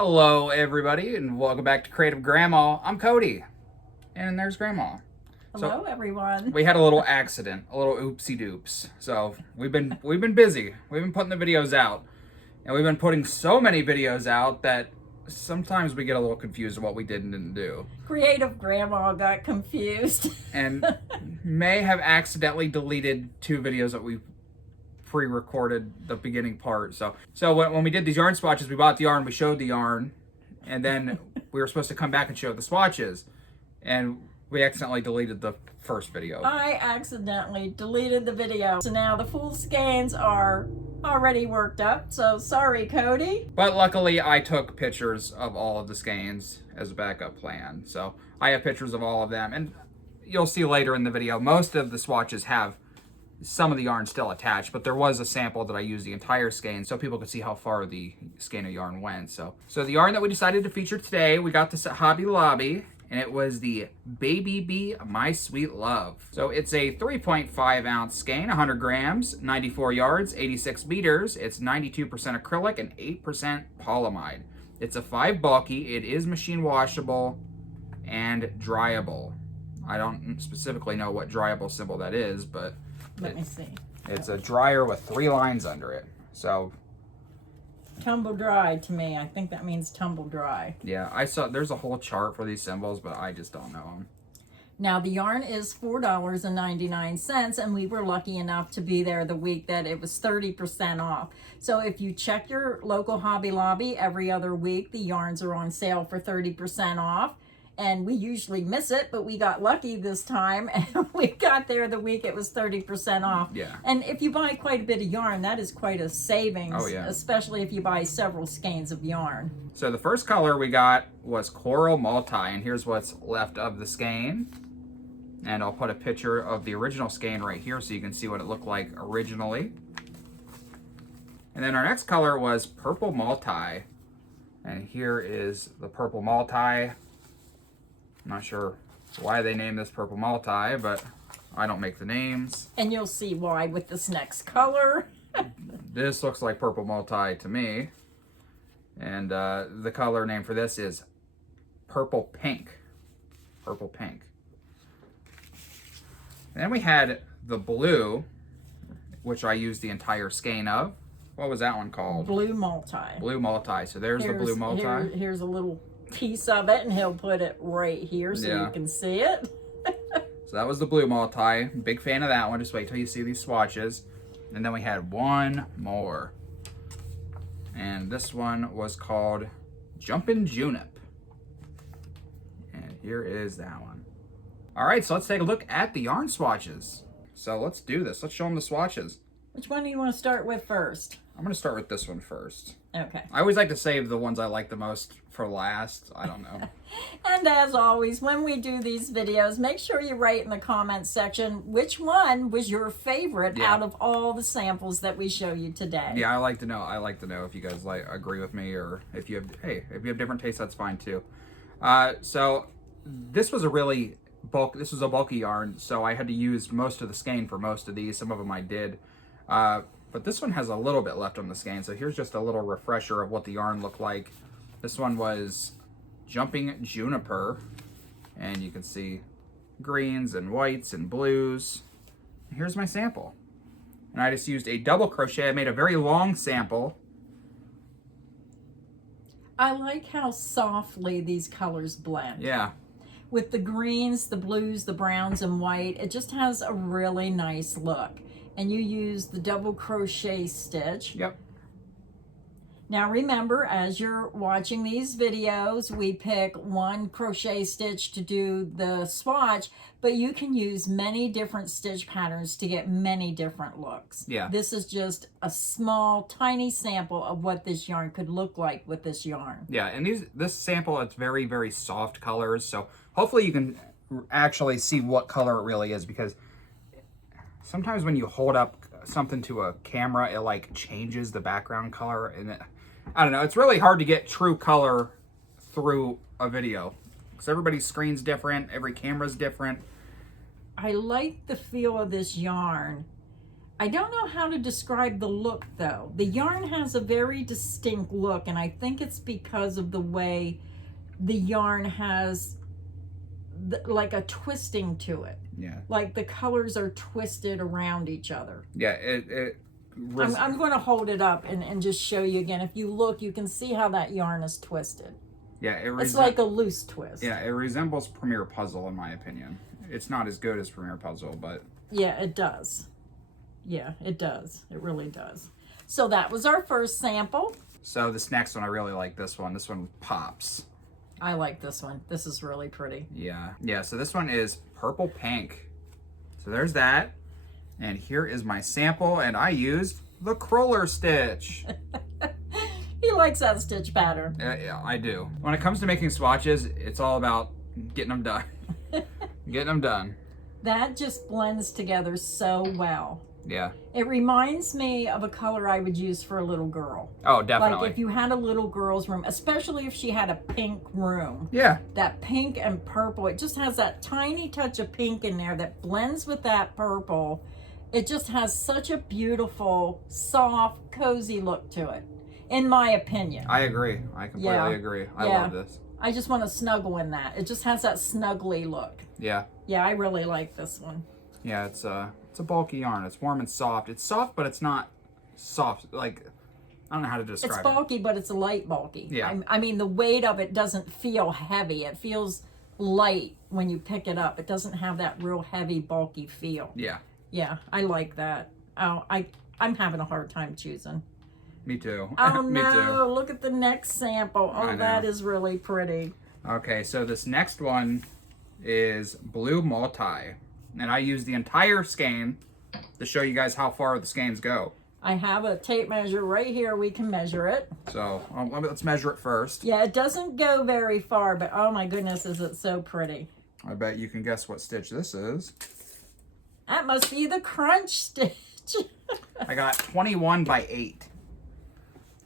Hello, everybody, and welcome back to Creative Grandma. I'm Cody, and there's Grandma. Hello, everyone. We had a little accident, a little oopsie doops. So we've been busy. We've been putting the videos out, and we've been putting so many videos out that sometimes we get a little confused of what we did and didn't do, Creative Grandma got confused. and may have accidentally deleted 2 videos that we pre-recorded the beginning part. So when we did these yarn swatches, we bought the yarn, we showed the yarn, and then we were supposed to come back and show the swatches, and we accidentally deleted the first video. I accidentally deleted the video. So now the full skeins are already worked up. So sorry, Cody. But luckily I took pictures of all of the skeins as a backup plan. So I have pictures of all of them, and you'll see later in the video, most of the swatches have some of the yarn still attached, but there was a sample that I used the entire skein so people could see how far the skein of yarn went. So the yarn that we decided to feature today, we got this at Hobby Lobby, and it was the Baby Bee My Sweet Love. So it's a 3.5 ounce skein, 100 grams, 94 yards, 86 meters. It's 92% acrylic and 8% polyamide. It's a 5 bulky. It is machine washable and dryable. I don't specifically know what dryable symbol that is, but Let me see. it's a dryer with 3 lines under it. So Tumble dry to me. I think that means tumble dry. yeah, I saw there's a whole chart for these symbols, but I just don't know them. Now the yarn is $4.99, and we were lucky enough to be there the week that it was 30% off. So if you check your local Hobby Lobby every other week, the yarns are on sale for 30% off. And we usually miss it, but we got lucky this time, and we got there the week it was 30% off. Yeah. And if you buy quite a bit of yarn, that is quite a savings, Oh, yeah. especially if you buy several skeins of yarn. So the first color we got was Coral Multi, and here's what's left of the skein. And I'll put a picture of the original skein right here so you can see what it looked like originally. And then our next color was Purple Multi. And here is the Purple Multi. I'm not sure why they named this Purple Multi, but I don't make the names. And you'll see why with this next color. This looks like Purple Multi to me. And the color name for this is Purple Pink. Purple Pink. And then we had the blue, which I used the entire skein of. What was that one called? Blue Multi. Blue Multi. So there's the Blue Multi. Here's a little piece of it, and he'll put it right here so you can see it. So that was the Blue Multi. Big fan of that one. Just wait till you see these swatches. And then we had one more. And this one was called Jumpin' Junip. And here is that one. All right, so let's take a look at the yarn swatches. So let's do this. Let's show them the swatches. Which one do you want to start with first? I'm going to start with this one first. Okay. I always like to save the ones I like the most for last. I don't know. And as always, when we do these videos, make sure you write in the comments section which one was your favorite out of all the samples that we show you today. Yeah, I like to know. I like to know if you guys agree with me, or if you have if you have different tastes, that's fine too. So this was a really this was a bulky yarn, so I had to use most of the skein for most of these. Some of them I did. But this one has a little bit left on the skein, so here's just a little refresher of what the yarn looked like. This one was Jumping Juniper, and you can see greens and whites and blues. Here's my sample. And I just used a double crochet. I made a very long sample. I like how softly these colors blend. Yeah. With the greens, the blues, the browns, and white, it just has a really nice look. And you use the double crochet stitch. Yep. Now remember, as you're watching these videos, we pick one crochet stitch to do the swatch, but you can use many different stitch patterns to get many different looks. Yeah. This is just a small, tiny sample of what this yarn could look like with this yarn. Yeah, and this sample, it's very, very soft colors, so hopefully you can actually see what color it really is, because sometimes when you hold up something to a camera, it like changes the background color, and I don't know, it's really hard to get true color through a video because everybody's screen's different, every camera's different. I like the feel of this yarn I don't know how to describe the look though. The yarn has a very distinct look, and I think it's because of the way the yarn has like a twisting to it. Yeah. Like the colors are twisted around each other. Yeah, I'm going to hold it up and just show you again. If you look, you can see how that yarn is twisted. Yeah, it's like a loose twist. Yeah, it resembles Premier Puzzle in my opinion. It's not as good as Premier Puzzle, but... Yeah, it does. Yeah, it does. It really does. So that was our first sample. So this next one, I really like this one. This one pops. I like this one. This is really pretty. Yeah. Yeah, so this one is purple pink. So there's that. And here is my sample, and I used the cruller stitch. He likes that stitch pattern. Yeah, I do. When it comes to making swatches, it's all about getting them done. Getting them done. That just blends together so well. Yeah. It reminds me of a color I would use for a little girl. Oh, definitely. Like if you had a little girl's room, especially if she had a pink room. Yeah. That pink and purple, it just has that tiny touch of pink in there that blends with that purple. It just has such a beautiful, soft, cozy look to it, in my opinion. I agree. I completely agree. I love this. I just want to snuggle in that. It just has that snuggly look. Yeah. Yeah, I really like this one. Yeah, it's a bulky yarn. It's warm and soft. It's soft, but it's not soft. Like, I don't know how to describe it. It's bulky, but it's a light bulky. Yeah. I mean, the weight of it doesn't feel heavy. It feels light when you pick it up. It doesn't have that real heavy, bulky feel. Yeah. Yeah, I like that. Oh, I'm having a hard time choosing. Me too. Oh Me no, too. look at the next sample. Oh, that is really pretty. Okay, so this next one is blue multi. And I use the entire skein to show you guys how far the skeins go. I have a tape measure right here. We can measure it. So let's measure it first. Yeah, it doesn't go very far, but oh my goodness, is it so pretty. I bet you can guess what stitch this is. That must be the crunch stitch. I got 21 by 8.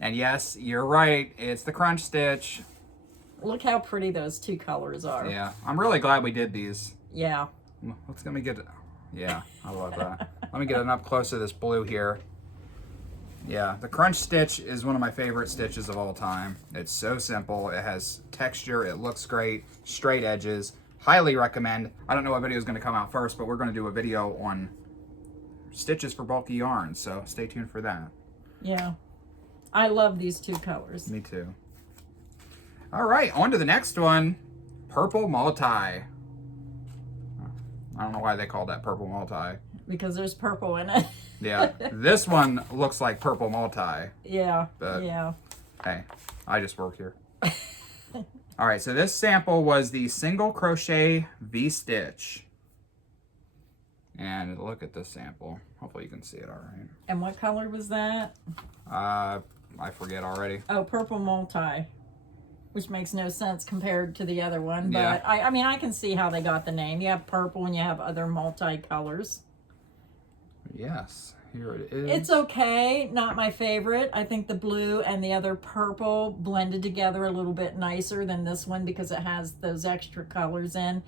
And yes, you're right. It's the crunch stitch. Look how pretty those two colors are. Yeah, I'm really glad we did these. Yeah. Let me get it. Yeah, I love that. Let me get it up close to this blue here. Yeah, the crunch stitch is one of my favorite stitches of all time. It's so simple. It has texture. It looks great. Straight edges. Highly recommend. I don't know what video is going to come out first, but we're going to do a video on stitches for bulky yarn, so stay tuned for that. Yeah. I love these two colors. Me too. All right, on to the next one. Purple multi. I don't know why they call that purple multi. Because there's purple in it. Yeah, this one looks like purple multi. Yeah, but, yeah. Hey, I just work here. All right, so this sample was the single crochet V-stitch. And look at this sample. Hopefully you can see it all right. And what color was that? I forget already. Oh, purple multi. Which makes no sense compared to the other one. But Yeah. I mean, I can see how they got the name. You have purple and you have other multi-colors. Yes, here it is. It's okay. Not my favorite. I think the blue and the other purple blended together a little bit nicer than this one because it has those extra colors in.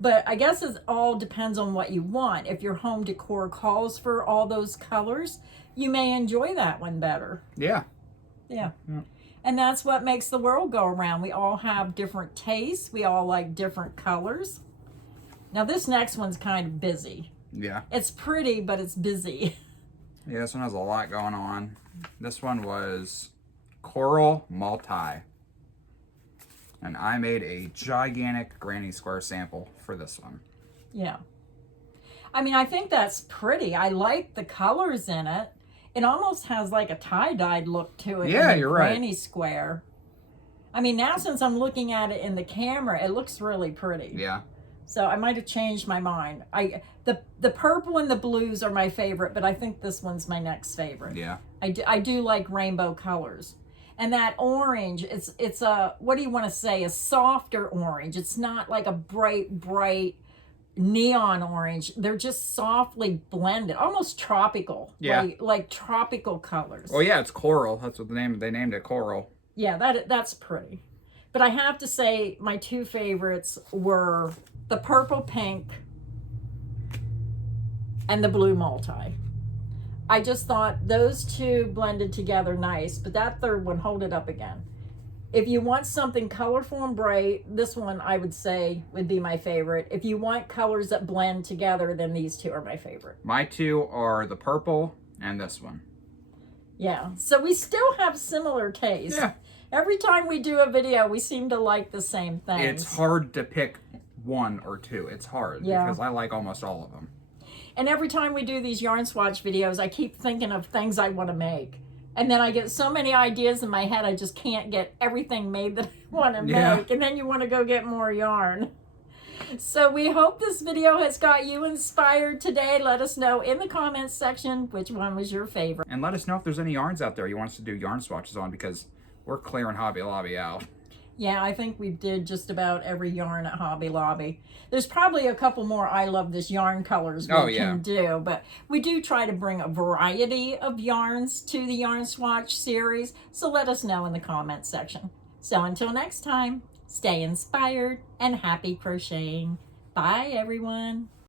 But I guess it all depends on what you want. If your home decor calls for all those colors, you may enjoy that one better. Yeah. Yeah. And that's what makes the world go around. We all have different tastes. We all like different colors. Now this next one's kind of busy. Yeah. It's pretty, but it's busy. Yeah, this one has a lot going on. This one was coral multi. And I made a gigantic granny square sample for this one. Yeah. I mean, I think that's pretty. I like the colors in it. It almost has like a tie-dyed look to it. Yeah, in the you're right. granny square. I mean, now since I'm looking at it in the camera, it looks really pretty. Yeah. So I might have changed my mind. The purple and the blues are my favorite, but I think this one's my next favorite. Yeah. I do like rainbow colors. And that orange, it's a, what do you want to say, a softer orange. It's not like a bright neon orange. They're just softly blended, almost tropical. Yeah. Like tropical colors. Oh yeah, it's coral. That's what they named it, coral. Yeah, that's pretty. But I have to say my two favorites were the purple pink and the blue multi. I just thought those two blended together nice, but that third one, hold it up again. If you want something colorful and bright, this one I would say would be my favorite. If you want colors that blend together, then these two are my favorite. My two are the purple and this one. Yeah, so we still have similar taste. Yeah. Every time we do a video, we seem to like the same things. It's hard to pick one or two. It's hard Yeah. because I like almost all of them. And every time we do these yarn swatch videos, I keep thinking of things I want to make. And then I get so many ideas in my head, I just can't get everything made that I want to Yeah. make. And then you want to go get more yarn. So we hope this video has got you inspired today. Let us know in the comments section which one was your favorite. And let us know if there's any yarns out there you want us to do yarn swatches on, because we're clearing Hobby Lobby out. Yeah, I think we did just about every yarn at Hobby Lobby. There's probably a couple more I Love This Yarn colors we can do, but we do try to bring a variety of yarns to the Yarn Swatch series, so let us know in the comments section. So until next time, stay inspired and happy crocheting. Bye, everyone.